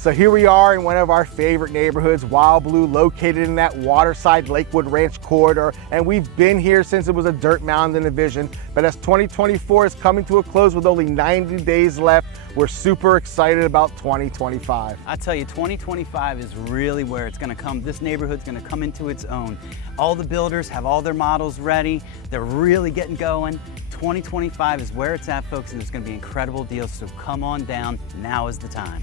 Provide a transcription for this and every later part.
So here we are in one of our favorite neighborhoods, Wild Blue, located in that Waterside Lakewood Ranch corridor. And we've been here since it was a dirt mound in a vision. But as 2024 is coming to a close with only 90 days left, we're super excited about 2025. I tell you, 2025 is really where it's gonna come. This neighborhood's gonna come into its own. All the builders have all their models ready. They're really getting going. 2025 is where it's at, folks, and there's gonna be incredible deals, so come on down. Now is the time.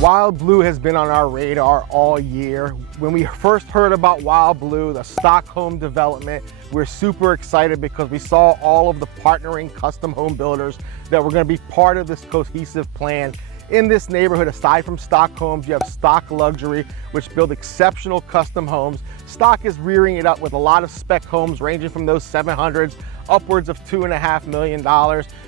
Wild Blue has been on our radar all year. When we first heard about Wild Blue, the Stockholm development, we're super excited because we saw all of the partnering custom home builders that were going to be part of this cohesive plan. In this neighborhood, aside from stock homes, you have Stock Luxury, which build exceptional custom homes. Stock is rearing it up with a lot of spec homes ranging from those 700s upwards of $2.5 million.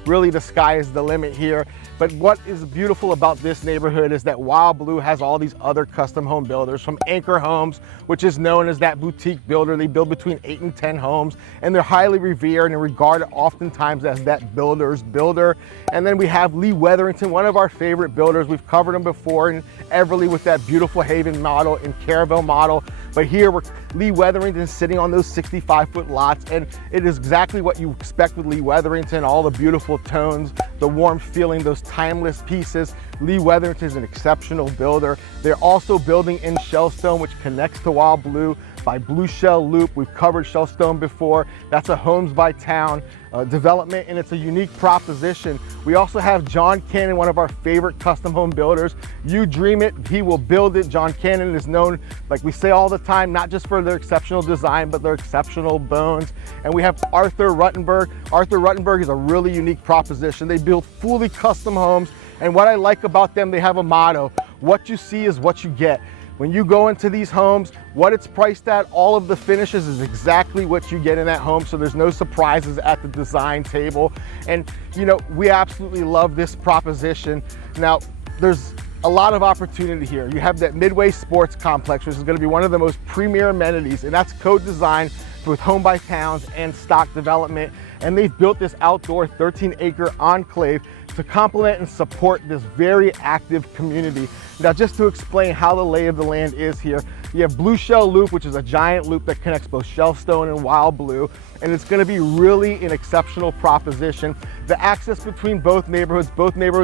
Really, the sky is the limit here. But what is beautiful about this neighborhood is that Wild Blue has all these other custom home builders, from Anchor Homes, which is known as that boutique builder. They build between 8 and 10 homes, and they're highly revered and regarded oftentimes as that builder's builder. And then we have Lee Wetherington, one of our favorite builders. We've covered him before in Everly with that beautiful Haven model and Caravel model. But here, Lee Wetherington is sitting on those 65-foot lots, and it is exactly what you expect with Lee Wetherington, all the beautiful tones, the warm feeling, those timeless pieces. Lee Wetherington is an exceptional builder. They're also building in Shellstone, which connects to Wild Blue by Blue Shell Loop. We've covered Shellstone before. That's a Homes by Town development, and it's a unique proposition. We also have John Cannon, one of our favorite custom home builders. You dream it, he will build it. John Cannon is known, like we say all the time, not just for their exceptional design, but their exceptional bones. And we have Arthur Rutenburg. Arthur Rutenburg is a really unique proposition. They build fully custom homes, and what I like about them, they have a motto: what you see is what you get. When you go into these homes, what it's priced at, all of the finishes is exactly what you get in that home, so there's no surprises at the design table. And you know, we absolutely love this proposition. Now, there's a lot of opportunity here. You have that Midway Sports Complex, which is going to be one of the most premier amenities, and that's co-designed with Home by Towns and Stock Development. And they've built this outdoor 13-acre enclave to complement and support this very active community. Now, just to explain how the lay of the land is here, you have Blue Shell Loop, which is a giant loop that connects both Shellstone and Wild Blue, and it's going to be really an exceptional proposition. The access between both neighborhoods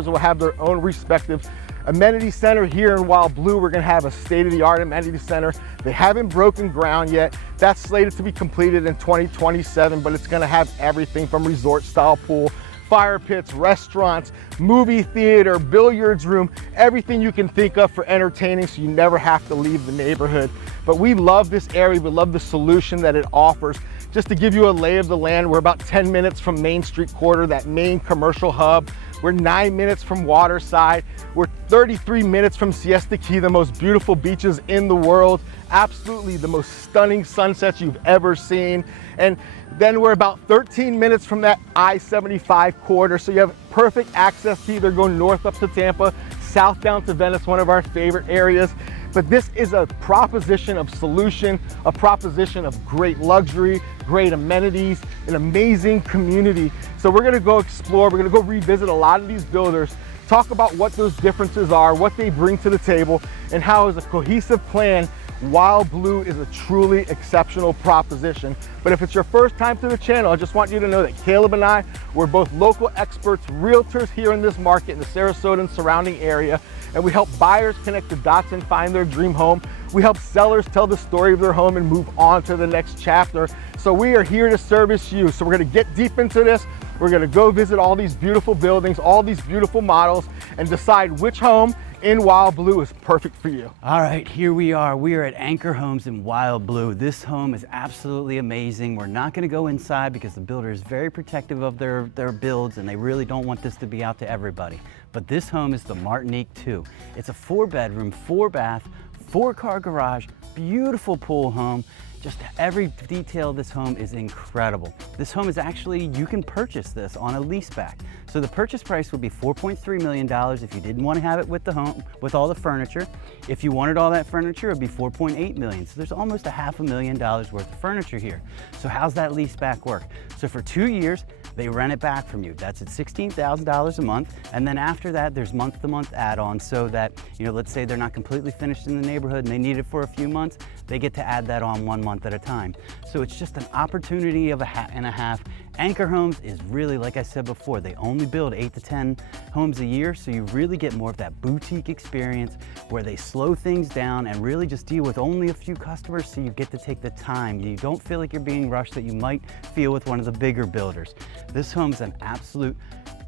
will have their own respective amenity center. Here in Wild Blue, we're going to have a state-of-the-art amenity center. They haven't broken ground yet. That's slated to be completed in 2027, but it's going to have everything from resort-style pool, fire pits, restaurants, movie theater, billiards room, everything you can think of for entertaining, so you never have to leave the neighborhood. But we love this area. We love the solution that it offers. Just to give you a lay of the land, we're about 10 minutes from Main Street Quarter, that main commercial hub. We're 9 minutes from Waterside. We're 33 minutes from Siesta Key, the most beautiful beaches in the world. Absolutely the most stunning sunsets you've ever seen. And then we're about 13 minutes from that I-75 corridor. So you have perfect access to either go north up to Tampa, south down to Venice, one of our favorite areas. But this is a proposition of solution, a proposition of great luxury, great amenities, an amazing community. So we're gonna go explore, we're gonna go revisit a lot of these builders, talk about what those differences are, what they bring to the table, and how as a cohesive plan, Wild Blue is a truly exceptional proposition. But if it's your first time to the channel, I just want you to know that Caleb and I, we're both local experts, realtors here in this market in the Sarasota and surrounding area, and we help buyers connect the dots and find their dream home. We help sellers tell the story of their home and move on to the next chapter. So we are here to service you. So we're gonna get deep into this. We're gonna go visit all these beautiful buildings, all these beautiful models, and decide which home in Wild Blue is perfect for you. All right, here we are. We are at Anchor Homes in Wild Blue. This home is absolutely amazing. We're not gonna go inside because the builder is very protective of their builds, and they really don't want this to be out to everybody. But this home is the Martinique 2. It's a 4-bedroom, 4-bath, 4-car garage, beautiful pool home. Just every detail of this home is incredible. This home is actually, you can purchase this on a lease back. So the purchase price would be $4.3 million if you didn't want to have it with the home, with all the furniture. If you wanted all that furniture, it would be $4.8 million. So there's almost $500,000 worth of furniture here. So how's that lease back work? So for 2 years, they rent it back from you. That's at $16,000 a month. And then after that, there's month-to-month add-ons so that, let's say they're not completely finished in the neighborhood and they need it for a few months, they get to add that on 1 month at a time. So it's just an opportunity of and a half. Anchor Homes is really, like I said before, they only build 8 to 10 homes a year, so you really get more of that boutique experience where they slow things down and really just deal with only a few customers, so you get to take the time. You don't feel like you're being rushed that you might feel with one of the bigger builders. This home's an absolute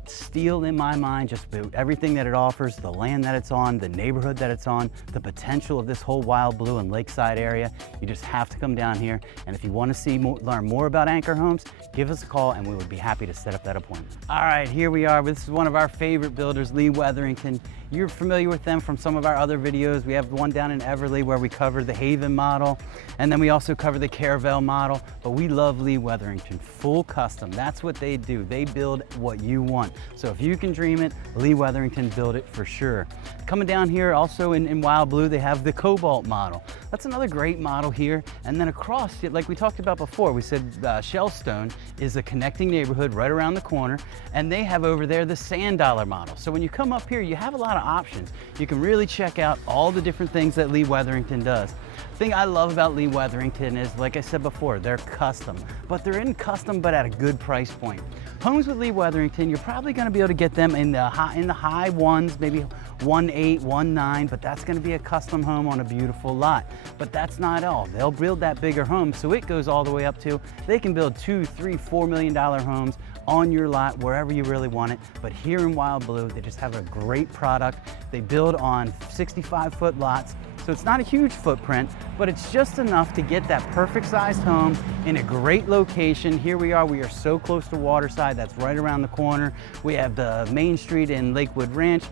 steal in my mind, just everything that it offers, the land that it's on, the neighborhood that it's on, the potential of this whole Wild Blue and Lakeside area. You just have to come down here. And if you want to learn more about Anchor Homes, give us a call and we would be happy to set up that appointment. All right, here we are. This is one of our favorite builders, Lee Wetherington. You're familiar with them from some of our other videos. We have one down in Everly where we cover the Haven model, and then we also cover the Caravelle model, but we love Lee Wetherington, full custom. That's what they do. They build what you want. So if you can dream it, Lee Wetherington built it for sure. Coming down here also in Wild Blue, they have the Cobalt model. That's another great model here. And then across it, like we talked about before, we said Shellstone is a connecting neighborhood right around the corner, and they have over there the Sand Dollar model. So when you come up here, you have a lot of options. You can really check out all the different things that Lee Wetherington does. The thing I love about Lee Wetherington is, like I said before, they're custom, but they're in custom but at a good price point. Homes with Lee Wetherington, you're probably going to be able to get them in the high ones, maybe 1.8, 1.9, but that's going to be a custom home on a beautiful lot. But that's not all. They'll build that bigger home, so it goes all the way up to, they can build $2, $3, $4 million homes on your lot wherever you really want it. But here in Wild Blue, they just have a great product. They build on 65-foot lots. So it's not a huge footprint, but it's just enough to get that perfect sized home in a great location. Here we are so close to Waterside, that's right around the corner. We have the Main Street in Lakewood Ranch.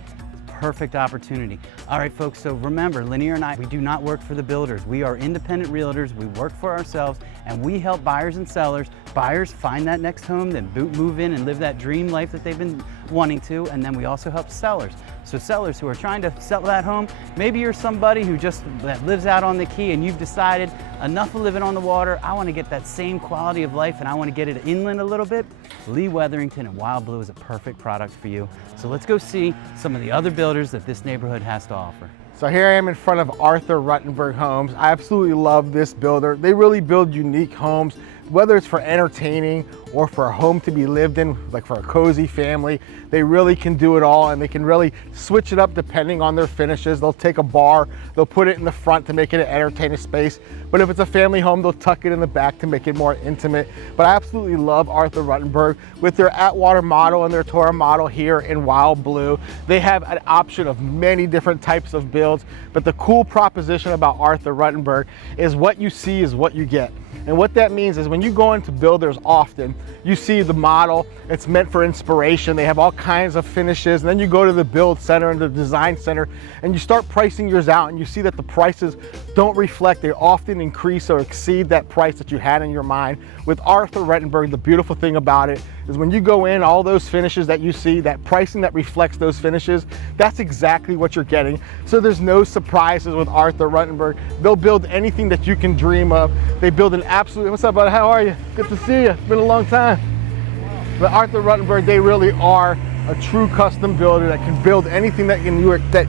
Perfect opportunity. All right, folks, so remember, Lanir and I, we do not work for the builders. We are independent realtors. We work for ourselves, and we help buyers and sellers. Buyers find that next home, then move in and live that dream life that they've been wanting to, and then we also help sellers. So sellers who are trying to sell that home, maybe you're somebody who that lives out on the key and you've decided enough of living on the water, I want to get that same quality of life and I want to get it inland a little bit. Lee Wetherington and Wild Blue is a perfect product for you. So let's go see some of the other builders that this neighborhood has to offer. So here I am in front of Arthur Rutenburg Homes. I absolutely love this builder. They really build unique homes, whether it's for entertaining or for a home to be lived in, like for a cozy family. They really can do it all, and they can really switch it up depending on their finishes. They'll take a bar, they'll put it in the front to make it an entertaining space. But if it's a family home, they'll tuck it in the back to make it more intimate. But I absolutely love Arthur Rutenburg with their Atwater model and their Torah model here in Wild Blue. They have an option of many different types of builds, but the cool proposition about Arthur Rutenburg is what you see is what you get. And what that means is when you go into builders often, you see the model, it's meant for inspiration. They have all kinds of finishes. And then you go to the build center and the design center and you start pricing yours out and you see that the prices don't reflect, they often increase or exceed that price that you had in your mind. With Arthur Rutenburg, the beautiful thing about it is when you go in, all those finishes that you see, that pricing that reflects those finishes, that's exactly what you're getting. So there's no surprises with Arthur Rutenburg. They'll build anything that you can dream of. They build an absolute, what's up, bud? How are you? Good to see you. It's been a long time. But Arthur Rutenburg, they really are a true custom builder that can build anything that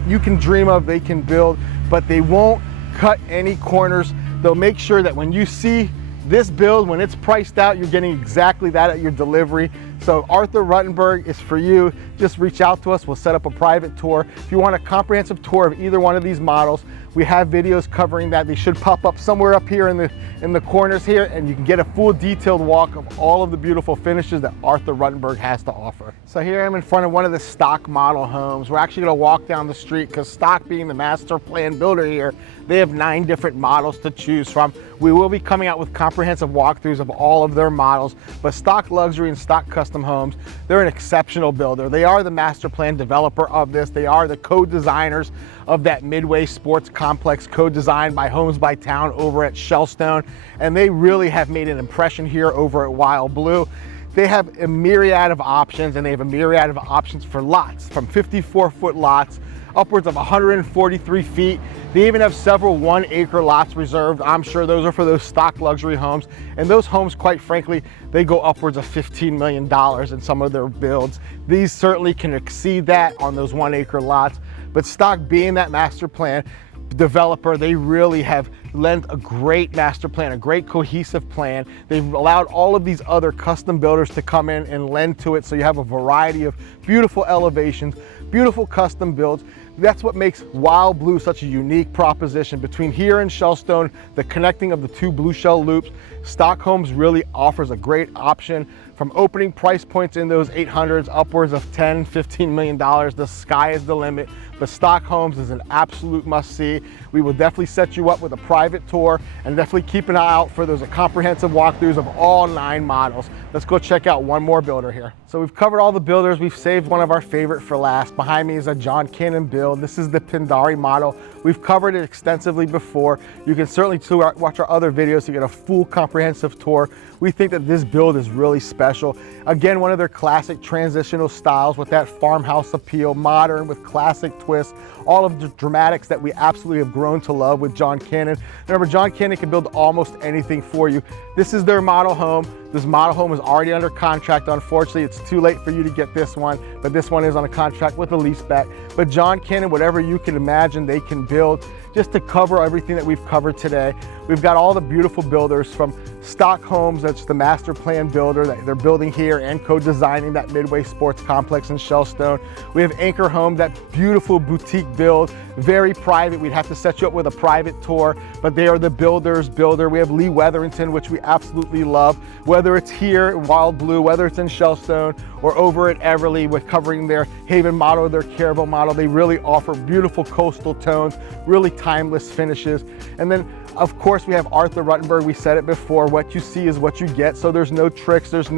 you can dream of, they can build, but they won't cut any corners. They'll make sure that when you see this build, when it's priced out, you're getting exactly that at your delivery. So Arthur Rutenburg is for you. Just reach out to us. We'll set up a private tour. If you want a comprehensive tour of either one of these models, we have videos covering that. They should pop up somewhere up here in the corners here, and you can get a full detailed walk of all of the beautiful finishes that Arthur Rutenburg has to offer. So here I am in front of one of the stock model homes. We're actually gonna walk down the street because Stock, being the master plan builder here, they have 9 different models to choose from. We will be coming out with comprehensive walkthroughs of all of their models, but Stock Luxury and Stock Custom Homes, they're an exceptional builder. They are the master plan developer of this. They are the co-designers of that Midway Sports Complex, co-designed by Homes by Town over at Shellstone. And they really have made an impression here over at Wild Blue. They have a myriad of options, and they have a myriad of options for lots, from 54-foot lots, upwards of 143 feet. They even have several 1-acre lots reserved. I'm sure those are for those stock luxury homes. And those homes, quite frankly, they go upwards of $15 million in some of their builds. These certainly can exceed that on those 1-acre lots. But Stock, being that master plan developer, they really have lent a great master plan, a great cohesive plan. They've allowed all of these other custom builders to come in and lend to it, so you have a variety of beautiful elevations, beautiful custom builds. That's what makes Wild Blue such a unique proposition. Between here and Shellstone, the connecting of the two blue shell loops, Stock Homes really offers a great option. From opening price points in those 800s, upwards of $10, $15 million, the sky is the limit. But Stock Homes is an absolute must-see. We will definitely set you up with a private tour, and definitely keep an eye out for those comprehensive walkthroughs of all 9 models. Let's go check out one more builder here. So we've covered all the builders. We've saved one of our favorite for last. Behind me is a John Cannon build. This is the Pindari model. We've covered it extensively before. You can certainly watch our other videos to get a full comprehensive tour. We think that this build is really special. Again, one of their classic transitional styles with that farmhouse appeal, modern with classic twists, all of the dramatics that we absolutely have grown to love with John Cannon. Remember, John Cannon can build almost anything for you. This is their model home. This model home is already under contract. Unfortunately, it's too late for you to get this one, but this one is on a contract with a leaseback. But John Cannon, whatever you can imagine, they can build. Just to cover everything that we've covered today, we've got all the beautiful builders from Stock Homes, that's the master plan builder that they're building here and co-designing that Midway Sports Complex in Shellstone. We have Anchor Home, that beautiful boutique build, very private. We'd have to set you up with a private tour, but they are the builder's builder. We have Lee Wetherington, which we absolutely love, whether it's here in Wild Blue, whether it's in Shellstone, or over at Everly with covering their Haven model, their Caravel model. They really offer beautiful coastal tones, really timeless finishes. And then, of course, we have Arthur Rutenburg. We said it before, what you see is what you get. So there's no tricks, and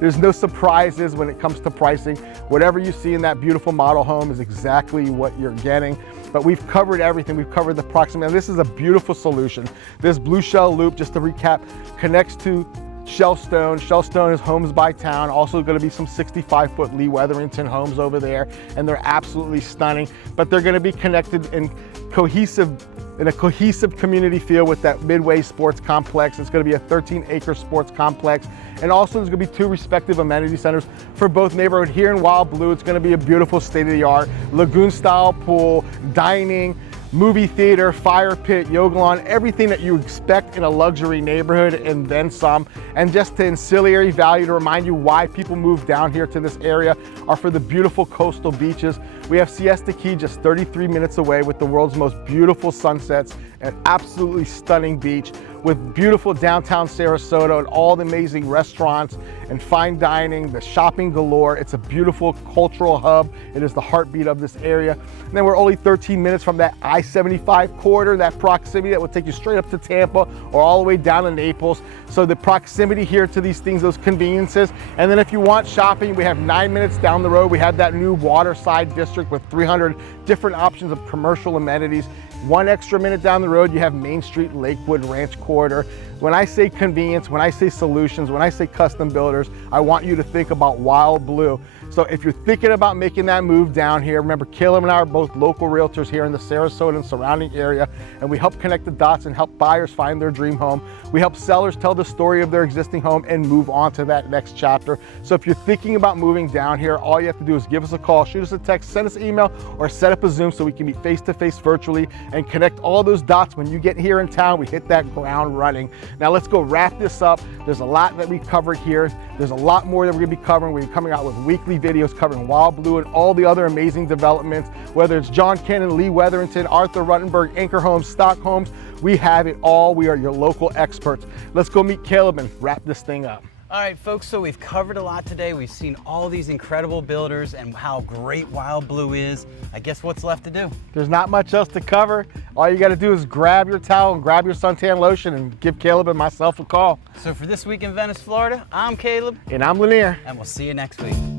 there's no surprises when it comes to pricing. Whatever you see in that beautiful model home is exactly what you're getting. But we've covered everything. We've covered the proximity. This is a beautiful solution. This blue shell loop, just to recap, connects to Shellstone. Shellstone is Homes by Town. Also going to be some 65-foot Lee Wetherington homes over there, and they're absolutely stunning. But they're going to be connected in a cohesive community feel with that Midway Sports Complex. It's going to be a 13-acre sports complex. And also there's going to be 2 respective amenity centers for both neighborhood. Here in Wild Blue, it's going to be a beautiful state-of-the-art lagoon-style pool, dining, movie theater, fire pit, yoga lawn, everything that you expect in a luxury neighborhood and then some. And just to ancillary value to remind you why people move down here to this area are for the beautiful coastal beaches. We have Siesta Key just 33 minutes away with the world's most beautiful sunsets, an absolutely stunning beach with beautiful downtown Sarasota and all the amazing restaurants and fine dining, the shopping galore. It's a beautiful cultural hub. It is the heartbeat of this area. And then we're only 13 minutes from that I-75 corridor, that proximity that will take you straight up to Tampa or all the way down to Naples. So the proximity here to these things, those conveniences. And then if you want shopping, we have 9 minutes down the road. We have that new Waterside district with 300 different options of commercial amenities. 1 extra minute down the road, you have Main Street, Lakewood, Ranch Corridor. When I say convenience, when I say solutions, when I say custom builders, I want you to think about Wild Blue. So if you're thinking about making that move down here, remember Caleb and I are both local realtors here in the Sarasota and surrounding area, and we help connect the dots and help buyers find their dream home. We help sellers tell the story of their existing home and move on to that next chapter. So if you're thinking about moving down here, all you have to do is give us a call, shoot us a text, send us an email, or set up a Zoom so we can meet face-to-face virtually and connect all those dots. When you get here in town, we hit that ground running. Now let's go wrap this up. There's a lot that we've covered here. There's a lot more that we're gonna be covering. We're coming out with weekly videos covering Wild Blue and all the other amazing developments, whether it's John Cannon, Lee Wetherington, Arthur Rutenburg, Anchor Homes, Stock Homes. We have it all. We are your local experts. Let's go meet Caleb and wrap this thing up. All right, folks, so we've covered a lot today. We've seen all these incredible builders and how great Wild Blue is. I guess what's left to do? There's not much else to cover. All you got to do is grab your towel and grab your suntan lotion and give Caleb and myself a call. So for This Week in Venice, Florida, I'm Caleb. And I'm Lanir. And we'll see you next week.